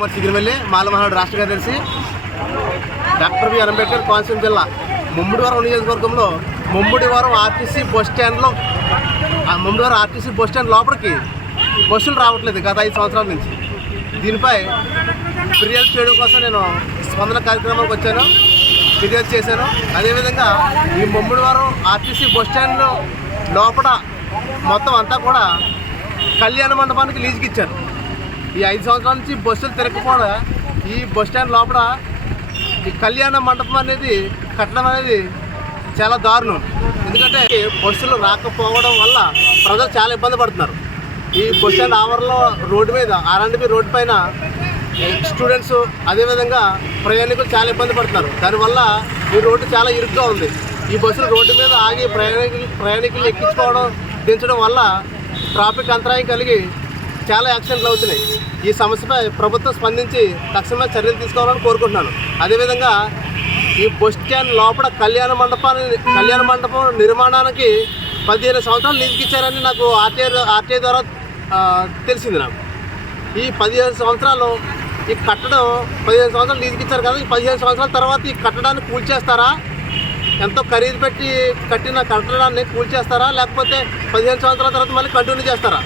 కుమార్ సిగిరిమల్లి మాలమహాడు రాష్ట్ర కార్యదర్శి doctor B Ambedkar Konaseema జిల్లా ముమ్మిడివరం నియోజకవర్గంలో ముమ్మిడివరం ఆర్టీసీ బస్ స్టాండ్లో ఆ ఆర్టీసీ బస్ స్టాండ్ లోపలికి బస్సులు రావట్లేదు గత ఐదు సంవత్సరాల నుంచి. దీనిపై ఫిర్యాదు చేయడం కోసం నేను స్పందన కార్యక్రమానికి వచ్చాను ఫిర్యాదు చేశాను. అదేవిధంగా ఈ ముమ్మిడివరం ఆర్టీసీ బస్ స్టాండ్ లోపల మొత్తం అంతా కూడా కళ్యాణ మండపానికి లీజుకి ఇచ్చారు. ఈ ఐదు సంవత్సరాల నుంచి బస్సులు తిరగకపోవడం ఈ బస్ స్టాండ్ లోపల ఈ కళ్యాణ మండపం అనేది కట్టడం అనేది చాలా దారుణం. ఎందుకంటే బస్సులు రాకపోవడం వల్ల ప్రజలు చాలా ఇబ్బంది పడుతున్నారు. ఈ బస్ స్టాండ్ ఆవరణలో రోడ్డు మీద ఆర్ఎండ్బి రోడ్డు పైన స్టూడెంట్స్ అదేవిధంగా ప్రయాణికులు చాలా ఇబ్బంది పడుతున్నారు. దానివల్ల ఈ రోడ్డు చాలా ఇరుగ్గా ఉంది. ఈ బస్సులు రోడ్డు మీద ఆగి ప్రయాణికులు ప్రయాణికులు ఎక్కించుకోవడం దించడం వల్ల ట్రాఫిక్ అంతరాయం కలిగి చాలా యాక్సిడెంట్లు అవుతున్నాయి. ఈ సమస్యపై ప్రభుత్వం స్పందించి తక్షణమే చర్యలు తీసుకోవాలని కోరుకుంటున్నాను. అదేవిధంగా ఈ బస్ స్టాండ్ లోపల కళ్యాణ మండపాన్ని కళ్యాణ మండపం నిర్మాణానికి పదిహేను సంవత్సరాలు లీజుకిచ్చారని నాకు ఆర్టీఐ ఆర్టీఐ ద్వారా తెలిసింది నాకు. ఈ పదిహేను సంవత్సరాలు ఈ కట్టడం పదిహేను సంవత్సరాలు లీజుకి ఇచ్చారు కదా ఈ పదిహేను సంవత్సరాల తర్వాత ఈ కట్టడాన్ని కూల్చేస్తారా? ఎంతో ఖరీదు పెట్టి కట్టిన కట్టడాన్ని కూల్చేస్తారా? లేకపోతే పదిహేను సంవత్సరాల తర్వాత మళ్ళీ కంటిన్యూ చేస్తారా?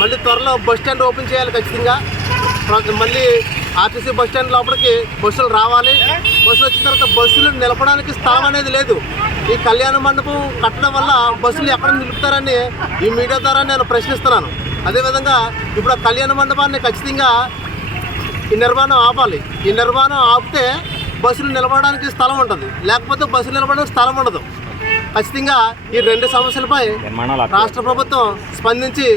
మళ్ళీ త్వరలో బస్ స్టాండ్ ఓపెన్ చేయాలి ఖచ్చితంగా. మళ్ళీ ఆర్టీసీ బస్ స్టాండ్ లోపలికి బస్సులు రావాలి. బస్సులు వచ్చిన తర్వాత బస్సులు నిలపడానికి స్థలం అనేది లేదు. ఈ కళ్యాణ మండపం కట్టడం వల్ల బస్సులు ఎక్కడ నిలుపుతారని ఈ మీడియా ద్వారా నేను ప్రశ్నిస్తున్నాను. అదేవిధంగా ఇప్పుడు ఆ కళ్యాణ మండపాన్ని ఖచ్చితంగా ఈ నిర్మాణం ఆపాలి. ఈ నిర్మాణం ఆపితే బస్సులు నిలబడడానికి స్థలం ఉంటుంది. లేకపోతే బస్సులు నిలబడడానికి స్థలం ఉండదు. ఖచ్చితంగా ఈ రెండు సమస్యలపై రాష్ట్ర ప్రభుత్వం స్పందించి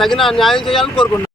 తగిన న్యాయం చేయాలని కోరుకుంటున్నాను.